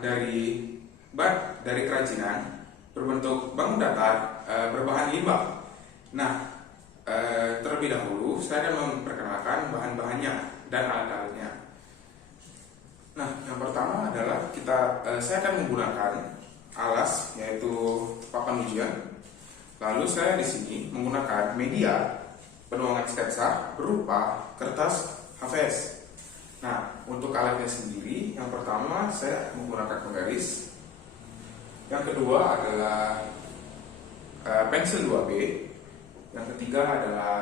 dari kerajinan berbentuk bangun datar berbahan limbah. Nah, terlebih dahulu saya akan memperkenalkan bahan-bahannya dan alat-alatnya. Nah, yang pertama adalah saya akan menggunakan alas, yaitu papan ujian. Lalu saya di sini menggunakan media penuangan sketsa berupa kertas HVS. Nah, untuk alatnya sendiri, yang pertama saya menggunakan penggaris. Yang kedua adalah pensil 2B. Yang ketiga adalah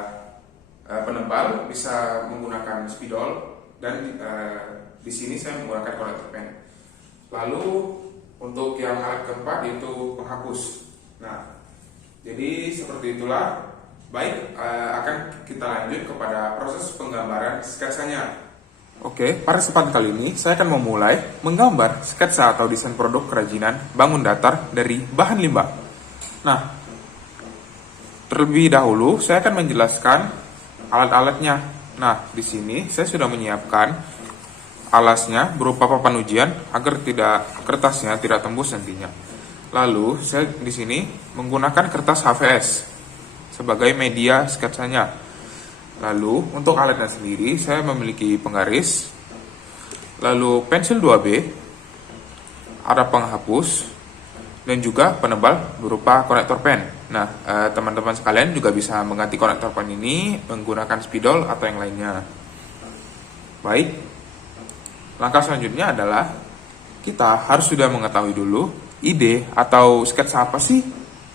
penebal, bisa menggunakan spidol, dan di sini saya menggunakan kolektor pen. Lalu untuk yang alat keempat yaitu penghapus. Nah, jadi seperti itulah. Baik, akan kita lanjut kepada proses penggambaran sketsanya. Oke, pada kesempatan kali ini saya akan memulai menggambar sketsa atau desain produk kerajinan bangun datar dari bahan limbah. Nah, terlebih dahulu saya akan menjelaskan alat-alatnya. Nah, di sini saya sudah menyiapkan alasnya berupa papan ujian agar kertasnya tidak tembus nantinya. Lalu saya di sini menggunakan kertas HVS sebagai media sketsanya. Lalu untuk alatnya sendiri saya memiliki penggaris, lalu pensil 2B, ada penghapus, dan juga penebal berupa konektor pen. Nah, teman-teman sekalian juga bisa mengganti konektor pen ini menggunakan spidol atau yang lainnya. Baik, langkah selanjutnya adalah kita harus sudah mengetahui dulu ide atau sketsa apa sih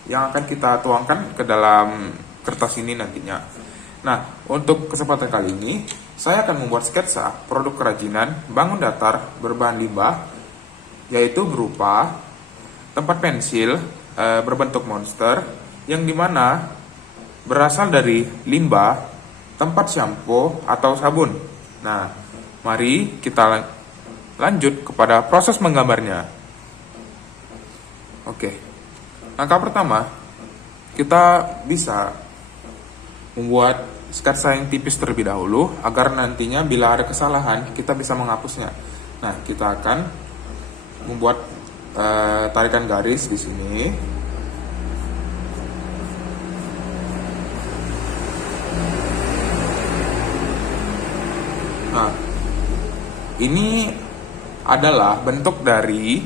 yang akan kita tuangkan ke dalam kertas ini nantinya. Nah, untuk kesempatan kali ini saya akan membuat sketsa produk kerajinan bangun datar berbahan limbah, yaitu berupa tempat pensil berbentuk monster yang dimana berasal dari limbah, tempat shampoo atau sabun. Nah, mari kita lanjut kepada proses menggambarnya. Oke, langkah pertama kita bisa membuat sketsa yang tipis terlebih dahulu agar nantinya bila ada kesalahan kita bisa menghapusnya. Nah, kita akan membuat tarikan garis di sini. Nah, ini adalah bentuk dari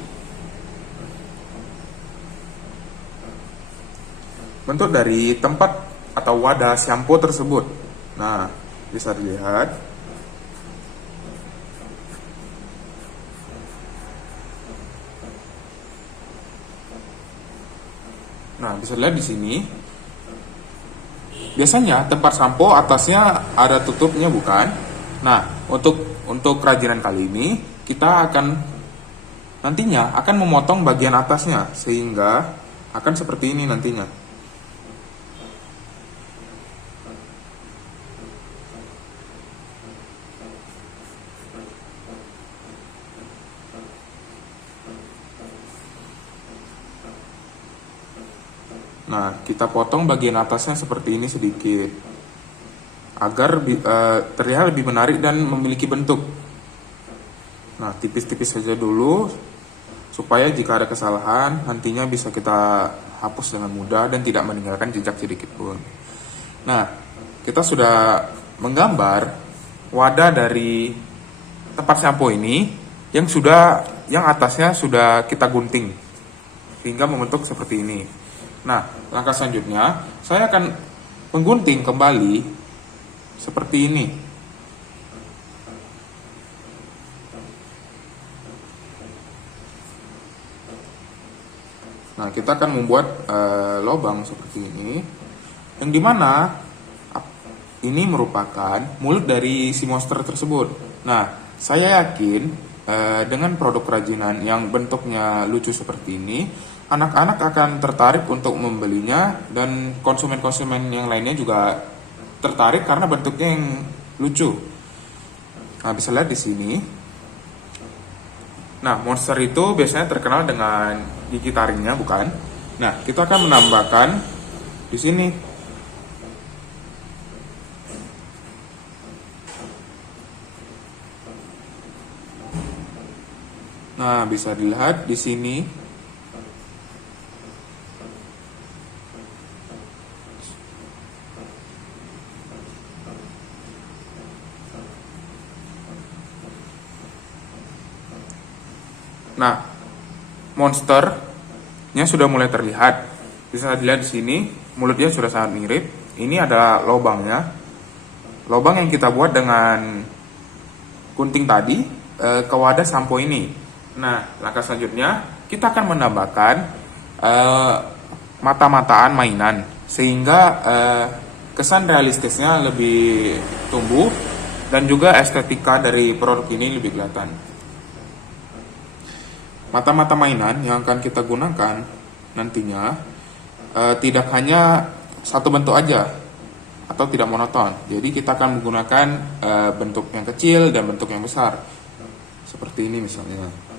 tempat atau wadah shampoo tersebut. Nah, bisa dilihat. Nah, bisa dilihat di sini. Biasanya tempat shampoo atasnya ada tutupnya, bukan? Nah, untuk kerajinan kali ini kita nantinya akan memotong bagian atasnya sehingga akan seperti ini nantinya. Nah, kita potong bagian atasnya seperti ini sedikit agar terlihat lebih menarik dan memiliki bentuk. Nah, tipis-tipis saja dulu supaya jika ada kesalahan nantinya bisa kita hapus dengan mudah dan tidak meninggalkan jejak sedikit pun. Nah, kita sudah menggambar wadah dari tempat shampoo ini yang atasnya sudah kita gunting hingga membentuk seperti ini. Nah, langkah selanjutnya saya akan menggunting kembali seperti ini. Nah, kita akan membuat lubang seperti ini, yang dimana ini merupakan mulut dari si monster tersebut. Nah, saya yakin dengan produk kerajinan yang bentuknya lucu seperti ini, anak-anak akan tertarik untuk membelinya dan konsumen-konsumen yang lainnya juga tertarik karena bentuknya yang lucu. Nah, bisa lihat di sini. Nah, monster itu biasanya terkenal dengan gigi taringnya, bukan? Nah, kita akan menambahkan di sini. Nah, bisa dilihat di sini. Nah, monsternya sudah mulai terlihat. Bisa dilihat di sini, mulutnya sudah sangat mirip. Ini adalah lubangnya. Lubang yang kita buat dengan gunting tadi ke wadah sampo ini. Nah, langkah selanjutnya kita akan menambahkan mata-mataan mainan sehingga kesan realistisnya lebih tumbuh dan juga estetika dari produk ini lebih kelihatan. Mata-mata mainan yang akan kita gunakan nantinya tidak hanya satu bentuk aja atau tidak monoton. Jadi kita akan menggunakan bentuk yang kecil dan bentuk yang besar. Seperti ini misalnya.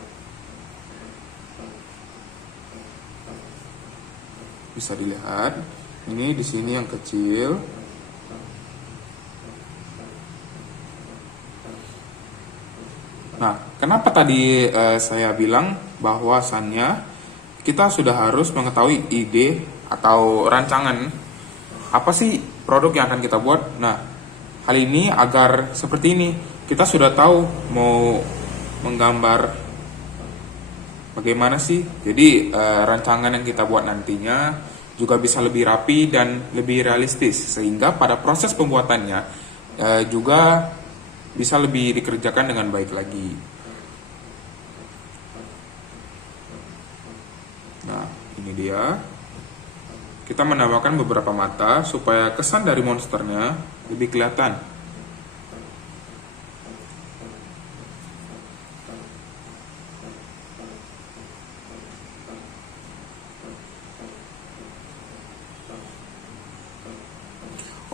Bisa dilihat, ini di sini yang kecil. Nah, kenapa tadi saya bilang bahwasannya kita sudah harus mengetahui ide atau rancangan apa sih produk yang akan kita buat. Nah, hal ini agar seperti ini kita sudah tahu mau menggambar bagaimana sih. Jadi rancangan yang kita buat nantinya juga bisa lebih rapi dan lebih realistis sehingga pada proses pembuatannya juga bisa lebih dikerjakan dengan baik lagi. Nah, ini dia. Kita menambahkan beberapa mata supaya kesan dari monsternya lebih kelihatan.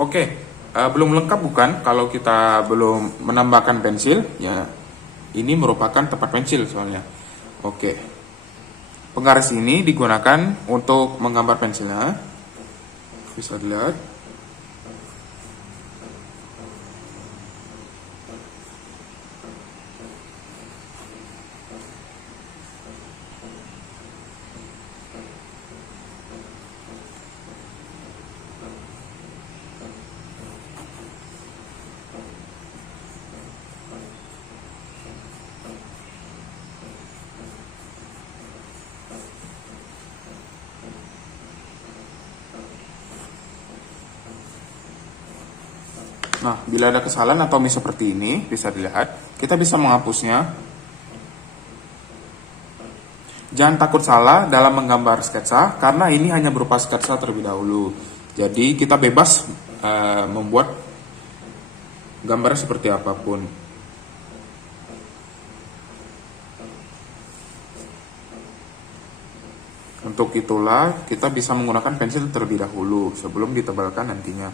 Oke, belum lengkap bukan kalau kita belum menambahkan pensil? Ya, ini merupakan tempat pensil soalnya. Oke, penggaris ini digunakan untuk menggambar pensilnya. Bisa dilihat. Nah, bila ada kesalahan atau miss seperti ini, bisa dilihat, kita bisa menghapusnya. Jangan takut salah dalam menggambar sketsa, karena ini hanya berupa sketsa terlebih dahulu. Jadi, kita bebas membuat gambar seperti apapun. Untuk itulah, kita bisa menggunakan pensil terlebih dahulu, sebelum ditebalkan nantinya.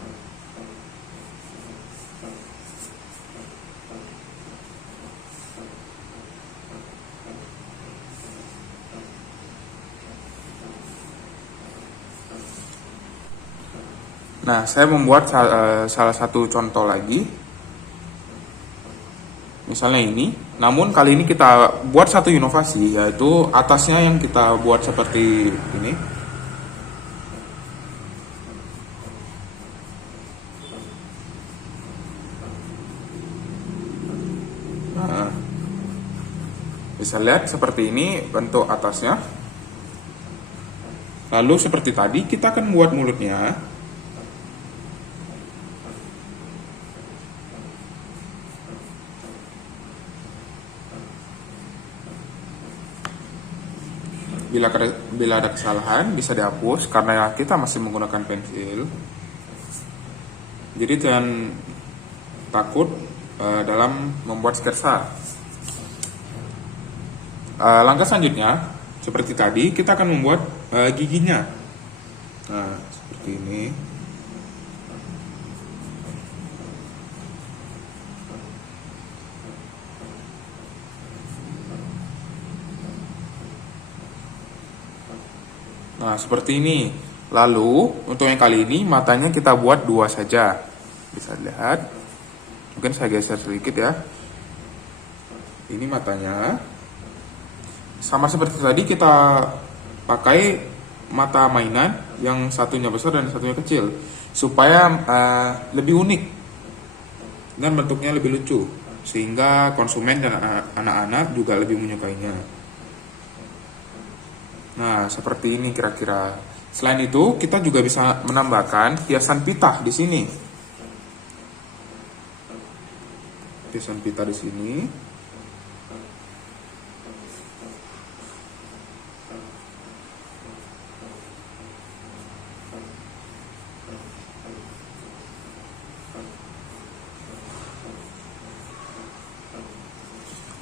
Nah, saya membuat salah satu contoh lagi. Misalnya ini. Namun kali ini kita buat satu inovasi, yaitu atasnya yang kita buat seperti ini. Nah, bisa lihat seperti ini bentuk atasnya. Lalu seperti tadi kita akan buat mulutnya. Bila ada kesalahan bisa dihapus karena kita masih menggunakan pensil. Jadi jangan takut dalam membuat sketsa. Langkah selanjutnya seperti tadi kita akan membuat giginya. Nah, seperti ini. Nah, seperti ini. Lalu, untuk yang kali ini, matanya kita buat 2 saja. Bisa lihat. Mungkin saya geser sedikit ya. Ini matanya. sama seperti tadi kita pakai mata mainan yang satunya besar dan satunya kecil supaya lebih unik dan bentuknya lebih lucu sehingga konsumen dan anak-anak juga lebih menyukainya. Nah, seperti ini kira-kira. Selain itu, kita juga bisa menambahkan hiasan pita di sini. Hiasan pita di sini.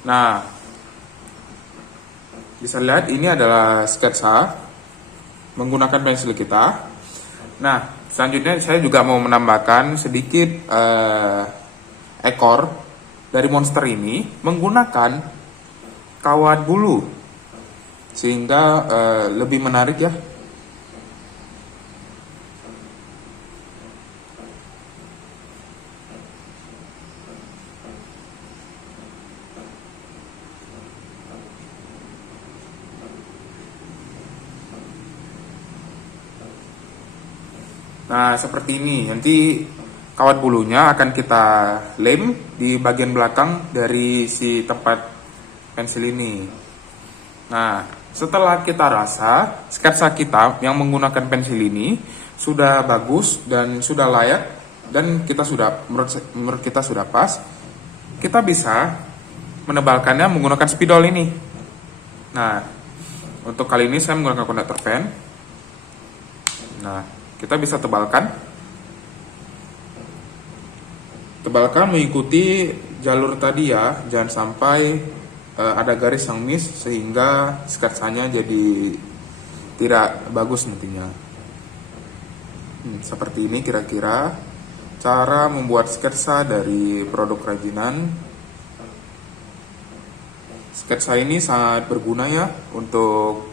Nah, bisa lihat ini adalah sketsa menggunakan pensil kita. Nah, selanjutnya saya juga mau menambahkan sedikit ekor dari monster ini menggunakan kawat bulu sehingga lebih menarik ya. Nah, seperti ini. Nanti kawat bulunya akan kita lem di bagian belakang dari si tempat pensil ini. Nah, setelah kita rasa sketsa kita yang menggunakan pensil ini sudah bagus dan sudah layak dan kita sudah menurut kita sudah pas, kita bisa menebalkannya menggunakan spidol ini. Nah, untuk kali ini saya menggunakan konduktor pen. Nah, kita bisa tebalkan mengikuti jalur tadi ya, jangan sampai ada garis yang miss sehingga sketsanya jadi tidak bagus nantinya. Seperti ini kira-kira cara membuat sketsa dari produk kerajinan. Sketsa ini sangat berguna ya untuk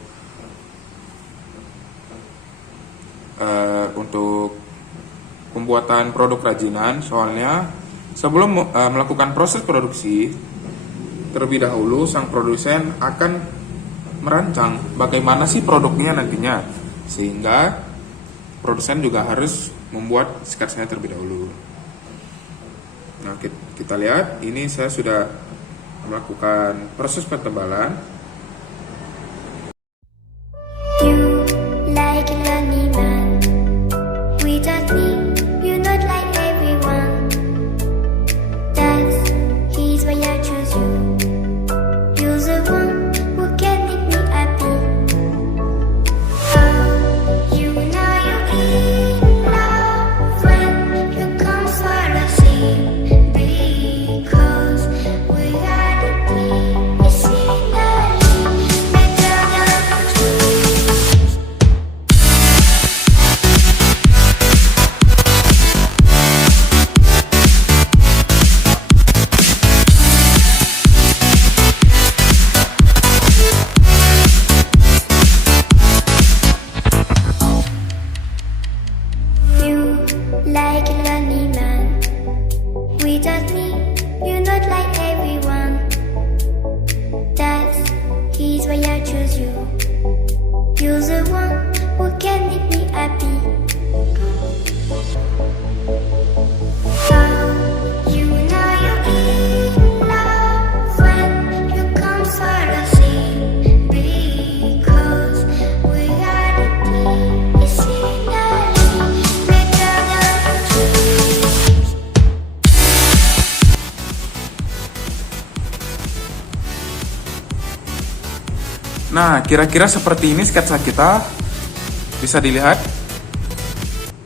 pembuatan produk kerajinan, soalnya sebelum melakukan proses produksi terlebih dahulu sang produsen akan merancang bagaimana sih produknya nantinya, sehingga produsen juga harus membuat sketsanya terlebih dahulu. Nah, kita lihat ini saya sudah melakukan proses pentebalan. Nah, kira-kira seperti ini sketsa kita. Bisa dilihat.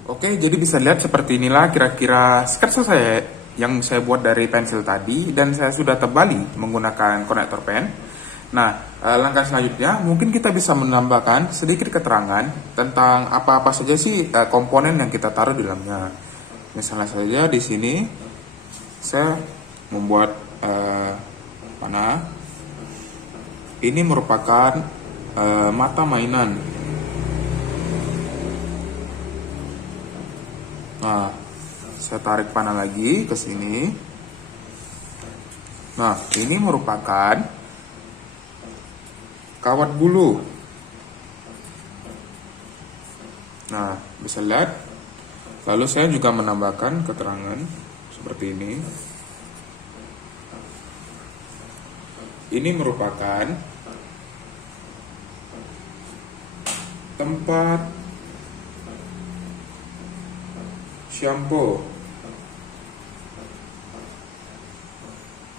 Oke, jadi bisa lihat seperti inilah kira-kira sketsa saya yang saya buat dari pensil tadi, dan saya sudah tebali menggunakan konektor pen. Nah, langkah selanjutnya mungkin kita bisa menambahkan sedikit keterangan tentang apa-apa saja sih komponen yang kita taruh di dalamnya. Misalnya saja di sini saya membuat panah. Ini merupakan mata mainan. Nah, saya tarik panah lagi ke sini. Nah, ini merupakan kawat bulu. Nah, bisa lihat. Lalu saya juga menambahkan keterangan seperti ini. Ini merupakan tempat shampoo.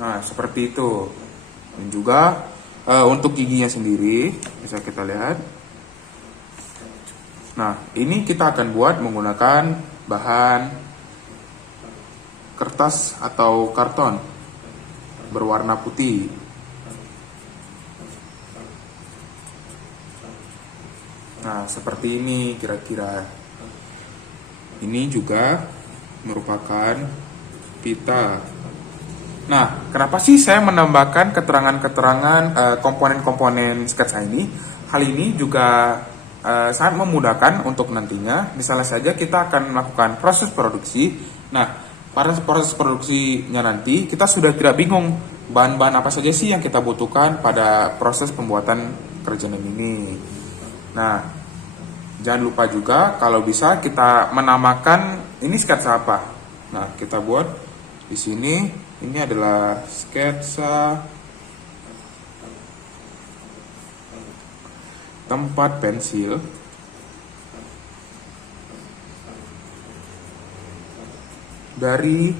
Nah, seperti itu. Dan juga untuk giginya sendiri bisa kita lihat. Nah, ini kita akan buat menggunakan bahan kertas atau karton berwarna putih. Nah, seperti ini kira-kira. Ini juga merupakan pita. Nah, kenapa sih saya menambahkan keterangan-keterangan komponen-komponen sketsa ini? Hal ini juga sangat memudahkan untuk nantinya. Misalnya saja kita akan melakukan proses produksi. Nah, pada proses produksinya nanti kita sudah tidak bingung bahan-bahan apa saja sih yang kita butuhkan pada proses pembuatan kerajinan ini. Nah, jangan lupa juga kalau bisa kita menamakan ini sketsa apa. Nah, kita buat di sini. Ini adalah sketsa tempat pensil dari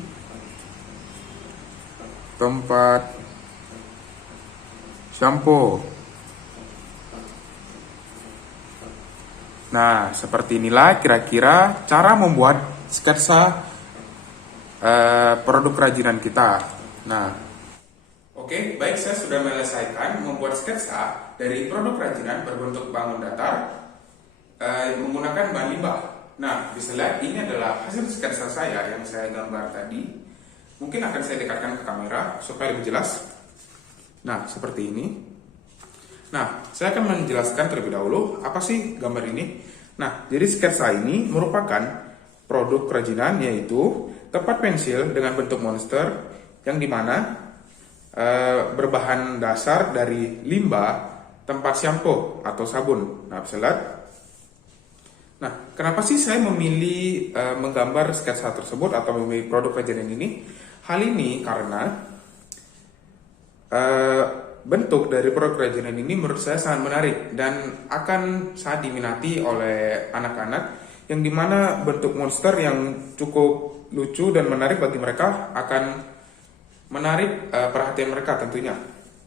tempat shampoo. Nah, seperti inilah kira-kira cara membuat sketsa produk kerajinan kita. Nah, Oke, baik, saya sudah menyelesaikan membuat sketsa dari produk kerajinan berbentuk bangun datar menggunakan bahan limbah. Nah, bisa lihat ini adalah hasil sketsa saya yang saya gambar tadi. Mungkin akan saya dekatkan ke kamera supaya lebih jelas. Nah, seperti ini. Nah, saya akan menjelaskan terlebih dahulu apa sih gambar ini. Nah, jadi sketsa ini merupakan produk kerajinan yaitu tempat pensil dengan bentuk monster yang dimana berbahan dasar dari limbah tempat shampoo atau sabun. Nah, bisa lihat. Nah, kenapa sih saya memilih menggambar sketsa tersebut atau memilih produk kerajinan ini? Hal ini karena bentuk dari produk kerajinan ini menurut saya sangat menarik dan akan sangat diminati oleh anak-anak, yang dimana bentuk monster yang cukup lucu dan menarik bagi mereka akan menarik perhatian mereka tentunya.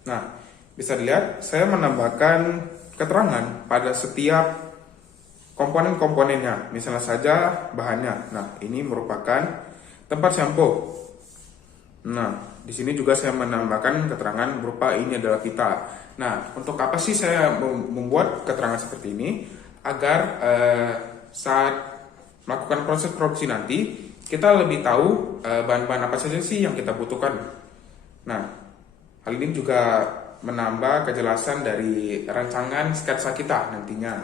Nah, bisa dilihat saya menambahkan keterangan pada setiap komponen-komponennya. Misalnya saja bahannya. Nah, ini merupakan tempat shampoo. Nah, di sini juga saya menambahkan keterangan berupa ini adalah pita. Nah, untuk apa sih saya membuat keterangan seperti ini? Agar saat melakukan proses produksi nanti kita lebih tahu bahan-bahan apa saja sih yang kita butuhkan. Nah, hal ini juga menambah kejelasan dari rancangan sketsa kita nantinya.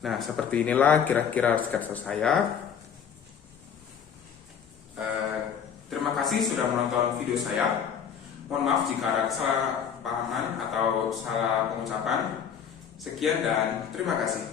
Nah, seperti inilah kira-kira sketsa saya. Terima kasih sudah menonton video saya. Mohon maaf jika ada kesalahpahaman atau salah pengucapan. Sekian dan terima kasih.